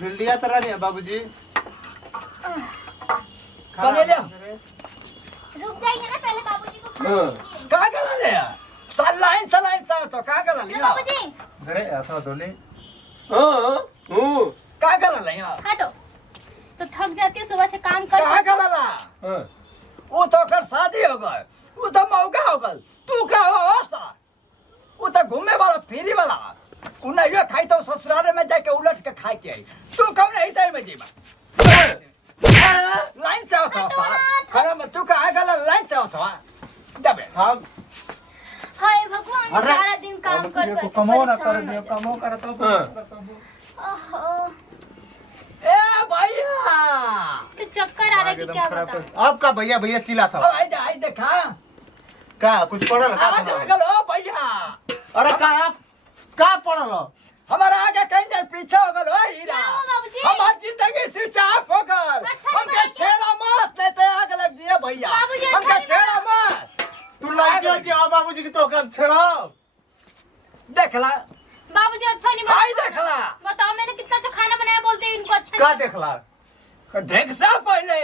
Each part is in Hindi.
लिया तरह नहीं है बाबूजी। बने ले रुक जाइए ना पहले बाबूजी को का गला ले सलाइन सा तो का गला ले बाबूजी अरे ऐसा दोले का गला ले हटो। तो थक जाती है सुबह से काम कर का गला ला वो तो कर शादी हो गए वो तो मौका हो गल तू का हो सा वो तो घूमने वाला फेरी वाला उ नहीं खाई तो ससुराल में जाके उलट के खाई के आई तू कौन है इधर में जीवा लाइन से होता सा खाना में तू का गला लाइन से होता दबे हम हाय भगवान सारा दिन काम कर कर कमो ना कर दियो कमो कर तो ए भैया तो चक्कर आ रहा है कि क्या बता। आपका भैया भैया चिल्ला था आई देखा का कुछ पढ़ल आवाज आ गलो भैया अरे का पढ़ल हमारा आगे कहीं नहीं पीछे हो गलो हीरा क्या हुआ बाबूजी? हमारी जिंदगी स्विच ऑफ हो गल अच्छा हमके छेड़ा मत नहीं तो आग लग दिया भैया बाबूजी, अच्छा हमके नहीं छेड़ा मत तू लाइक कि आ बाबूजी की तो काम छेड़ाओ देखला बाबूजी अच्छा नहीं आई देखला बताओ मैंने कितना अच्छा खाना बनाया बोलते हैं इनको अच्छा का नहीं देखला देख सा पहले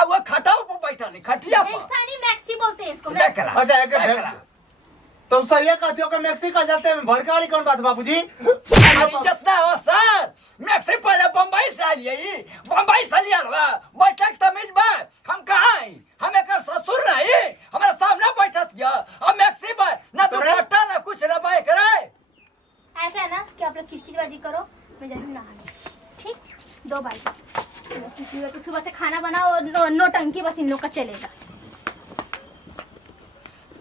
अब वो खटाव पर बैठा नहीं खटिया पर इंसानी मैक्सी बोलते हैं इसको देखला अच्छा एक देखला तुम सही है कहते हो कि मैक्सिको जाते हैं भड़का वाली कौन बात बाबूजी अरे जितना हो सर मैक्सी पहले बम्बई से आई है बम्बई से लिया रहा बैठक तमीज बात हम कहाँ हैं हम एक ससुर नहीं हमारे सामने बैठा था अब मैक्सी पर ना तो पट्टा ना कुछ ना बाय करे ऐसा है ना कि आप लोग किचकिचबाजी करो मैं जा रही हूँ नहाने ठीक 2 बार तो सुबह से खाना बनाओ और नोटंकी बस इन लोग का चलेगा।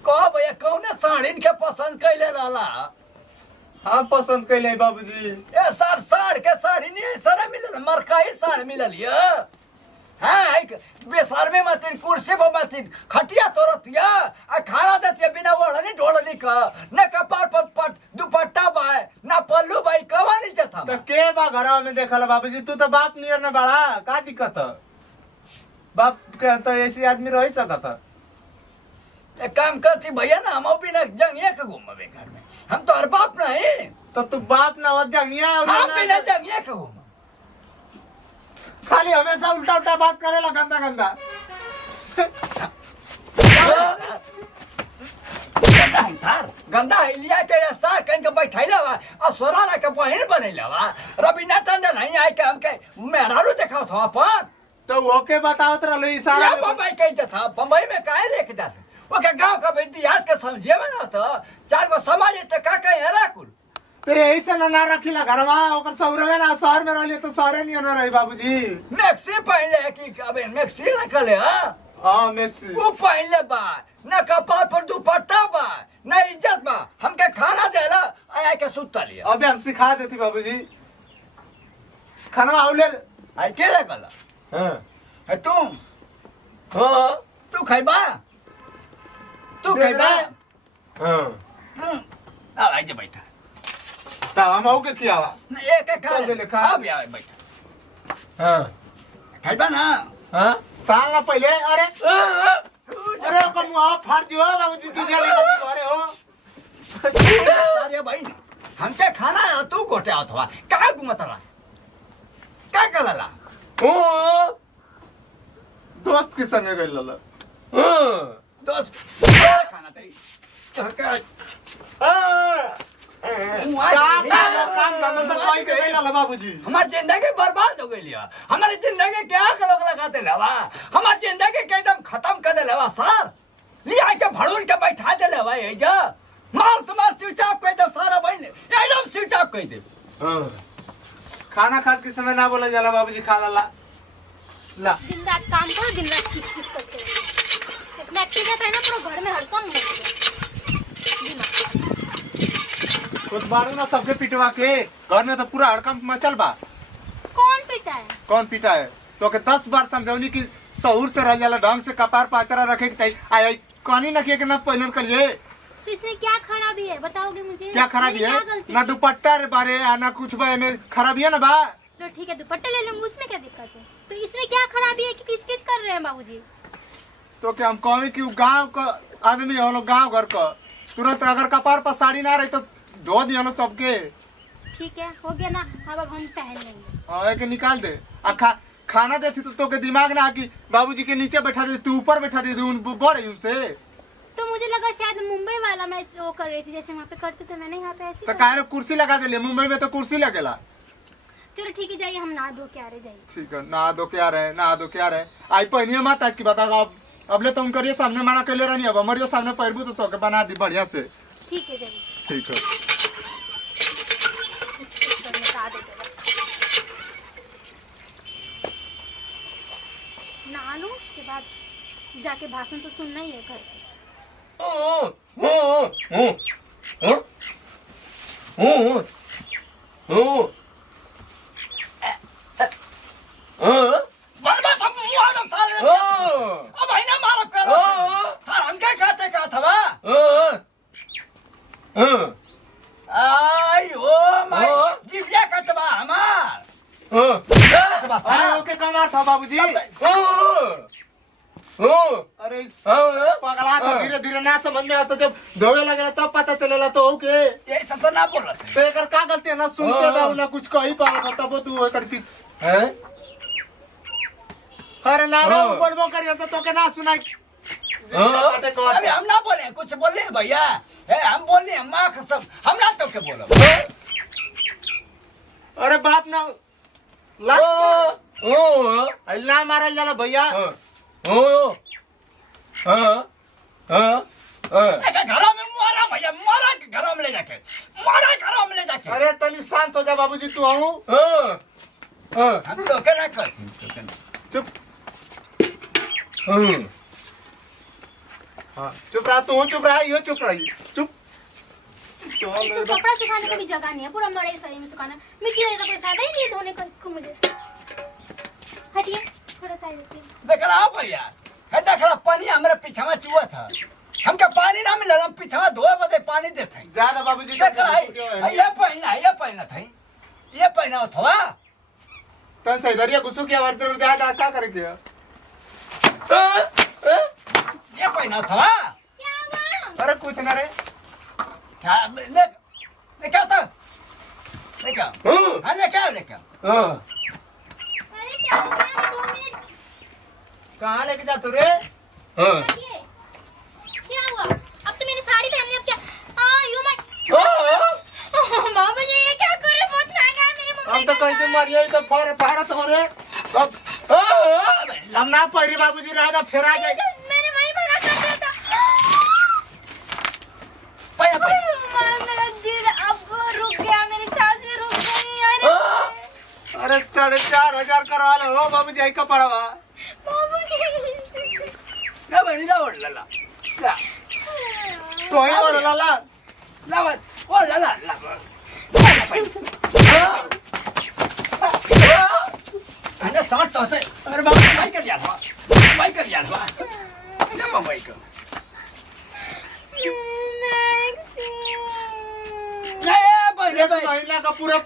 कहो भैया कौन साड़ी के पसंद कैले रहला हाँ पसंद कैले बाबूजी ए सर साड़ के साड़ी नहीं सारा मिलल मरकाई साड़ मिलल ये हाँ एक बेसरमे मतिन कुर्सी पर मतिन खटिया तोरतिया आ खाना देतिया बिना ओढ़नी ढोलनी का न कपार पर पट दुपट्टा बाय न पल्लू बाई कवा नहीं जथा तो के बा घरवा में देखल बाबूजी तू तो बाप नियर न बड़ा का दिक्कत है बाप के तो ऐसे आदमी रह सकत है एक काम करती भैया ना हम बिना जंगिया के घूमबे घर में हम तो हर बाप नहीं तो तू बाप ना हो जंगिया हम बिना जंगिया के घूम खाली हमेशा उल्टा उल्टा बात करेला गंदा गंदा गंदा है सर गंदा है लिया के सर कहीं के बैठैला बा और सोराला के बहिन बनैला बा रवीना टंडन नहीं आए के हमके मेहरारू देखा था अपन तो ओके बताओ तो रलो इशारा या बम्बई कहीं था बम्बई में काहे लेके जाते ओके गांव का इतिहास के समझे में ना तो 4 गो समाज तो का कहे हरा कुल तो यही से ना रखीला घरवा ओकर सौरवे ना शहर में रहली तो शहरे नहीं ना रही बाबूजी मैक्सी पहले कि अबे मैक्सी ना कले हां मैक्सी वो पहले बा न कपार पर दुपट्टा बा न इज्जत बा हमके खाना देला आया के सुता लिया अबे हम सिखा देती बाबूजी खाना आउले आई के लगला हां तुम हां तू खाइबा तू खाइबा हां आ आइए बैठा ता हम आओ के किया एक एक खा चल ले खा अब यार बैठा हां खाइबा ना हां साल ना पहले अरे अरे ओकर मुंह फाड़ दियो बाबूजी दुनिया निकल घरे हो अरे भाई हमके खाना है तू गोटे आवत बा का घुमत रहा का कलला ओ दोस्त के संग गइल लला दोस्त खाना दे काम धंधा से कोई के गइल लला बाबूजी हमार जिंदगी बर्बाद हो गई हमारी जिंदगी क्या लोग लगाते लेवा हमार जिंदगी के एकदम खत्म कर दे लेवा सर लिया के भड़ून के बैठा दे लेवा ये जा मार तुम्हार स्विच ऑफ कर दे सारा बहन एकदम स्विच ऑफ कर दे खाना खाते के समय ना बोला जाला बाबूजी खा ला ला दिन रात काम करो दिन रात किच करते रहो मैक्सी का है ना पूरा घर में हड़कम मच गया कुछ मारू ना सबके पिटवा के घर में तो पूरा हड़कम मचल बा कौन पिटा है कौन पिटा है तो के 10 बार समझौनी की सहूर से रह जाला ढंग से कपार पाचरा रखे के चाहिए आई कहानी न किए के ना पहले करिए तो इसमें क्या खराबी है बताओगे मुझे क्या खराबी है ना दुपट्टा रे बारे ना कुछ बा में खराबी है ना बा जो ठीक है दुपट्टा ले लूंगी उसमें क्या दिक्कत है तो इसमें क्या खराबी है कि किच किच कर रहे हैं बाबूजी तो क्या हम कहे कि गांव का आदमी हम लोग गांव घर का तुरंत अगर कपार पर साड़ी ना रही तो धो दिया ना सबके ठीक है, हो गया ना। अब हम पहन लेंगे। हाँ एक निकाल दे। खाना देती तो के दिमाग ना कि बाबूजी के नीचे बैठा दे, तू ऊपर बैठा दे, बड़े उनसे। तो मुझे लगा शायद मुंबई वाला मैं वो कर रही थी, जैसे वहाँ पे करते थे, मैंने यहाँ पे ऐसे तो काहे कुर्सी लगा दे, मुंबई में तो कुर्सी लगेला। चलो ठीक है, जाइए, हम नहा धो के आ रहे, जाइए। ठीक है, नहा धो के आ रहे। आई पहनिए मत आज की बता, अब ले तुम करिए सामने माना कैले रहनी, अब हमारे सामने पैरबू तो के बना दी बढ़िया से। ठीक है, जाइए। ठीक है। नहा लो, उसके बाद जाके भाषण तो सुनना ही है घर पे। अरे ओके कमार था बाबूजी। अरे पगला तो धीरे धीरे ना समझ में आता, जब धोवे लगेला तब पता चलेला। तो ओके ये सब तो ना बोल रहे। तो एकर का गलती है, ना सुनते बाबू ना कुछ कही पावे, तब तू एकर की अरे ना रे बोलबो करियो तो के ना सुनाई। अभी हम ना बोले, कुछ बोले भैया, हम बोले माँ कसम, हम ना तो के बोलो। अरे बाप ना ना मारल जाला भैया। घरों में मारा भैया, मारा के घरों में ले जाके, मारा घरों में ले जाके। अरे तनी शांत हो जा बाबूजी, तू आऊं हम तो के ना करती। चुप। हाँ चुप रहा, तू चुप रहा, ये चुप रही, चुप। तो कपड़ा सुखाने का भी जगह नहीं है, पूरा मरे शरीर में सुखाना, मिट्टी रही तो कोई फायदा ही नहीं है धोने का इसको। मुझे हटिए थोड़ा सा, देख रहा भैया, देख रहा पानी हमारे पीछा चुआ था, हमका पानी ना मिला, हम पीछा धोए बदे पानी देते ज्यादा बाबूजी। देख रहा है, ये पहना था, ये पहना था तन से इधर ये घुसू की आवाज जरूर ज्यादा क्या करेंगे। ये पहना था। क्या हुआ? अरे कुछ ना रे, क्या देख क्या था, देखा हाँ देखा देखा। अरे क्या हो गया? 2 मिनट। कहाँ लेके जा तू रे? हटिए। क्या हुआ? अब तो मैंने साड़ी पहन ली, अब क्या? यू माय मामा जी, ये क्या कर रहे? बहुत महंगा है मेरी मम्मी। हम तो कहीं से मरिए तो फाड़ा तो रे। अब हम ना पड़ी बाबूजी, रहा था फेरा जाए। मैंने वही मना कर दिया था। मेरा दिल अब रुक गया, मेरी सांसें रुक गई। अरे 4,500 करवा लो बाबूजी, आई का पड़वा। बाबूजी ना बनी ना ओढ़ लला, तो ही और लाला ना बन ओ लला ला। अरे साथ तो से, अरे बाबू भाई कर यार, भाई कर यार, ना भाई कर। एक महीना का पूरा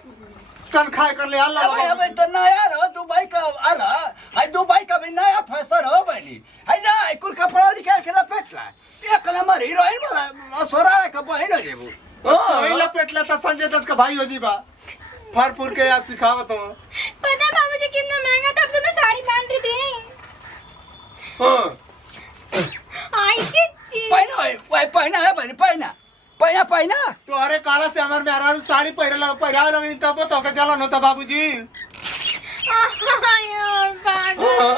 तनख्वाह कर ले अल्लाह। अबे तो नया रहो दुबई का आला, हाय दुबई का भी नया फैशन हो बनी, हाय ना कुल कपड़ा निकाल के लपेटला, एक नंबर हीरोइन वाला सोरा का बहिन हो जेबू। वही लपेटला था संजय दत्त का भाई हो जी बा, फर फुर के या सिखावत हो। पता बाबूजी कितना महंगा था, अब तो मैं साड़ी पहन रही थी। आई चिच्ची पहना है, भाई पहना है बहन, पहना पहना पहना। तो अरे काला से हमारे मेहरारू साड़ी पहरा लगी तब तो के जलन होता बाबूजी। आयो पागल।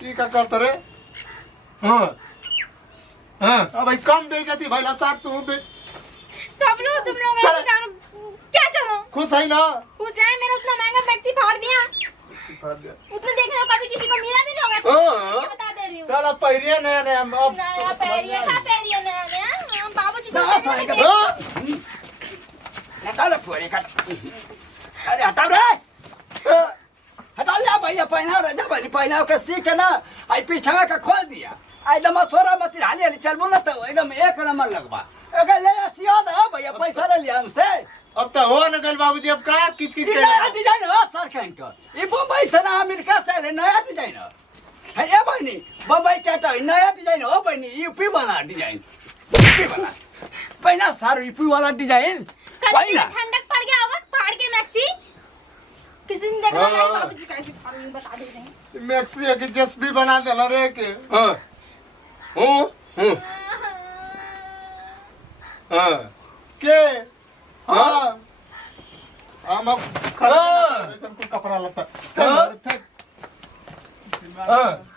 की का करत रे? अब भाई कम बेइज्जती भइला साथ तू सब लोग तुम लोग ऐसे क्या चलो खुश है ना? खुश है, मेरा उतना महंगा मैक्सी फाड़ दिया, उतना देखने को कभी किसी को मिला भी नहीं होगा। बता दे रही हूँ। चल अब पहरिए नया नया अब नया पहरिए का पहरिए नया बाबूजी को हटा ले पूरे का, अरे हटा रे, हटा ले भैया, पहना रे जा भाई, पहना के सीख ना, आई पीछा का खोल दिया, एकदम सोरा मत हाली हाली चलबो ना तो एकदम एक नंबर लगवा। अगर ले सिया दो भैया, पैसा ले लिया हमसे। अब तो हो न गल बाबूजी, अब का किच किच नया डिजाइन हो सरकन का, ये बम्बई से ना अमेरिका से ले नया डिजाइन है ये बहनी, बम्बई क्या नया डिजाइन हो बहनी, यूपी बना डिजाइन, यूपी बना। पहना सारी वाला डिजाइन कल पहना ठंडक पड़ गया होगा फाड़ के मैक्सी किसी दिन देखा हाँ। हमारे बाबूजी कैसे फाड़ूंगी बता दे रहे हैं मैक्सी की जस्बी बना देला रे के हां हां हां के हां हम हाँ। खड़ा ऐसा कोई कपड़ा लता चल हाँ। फेंक हां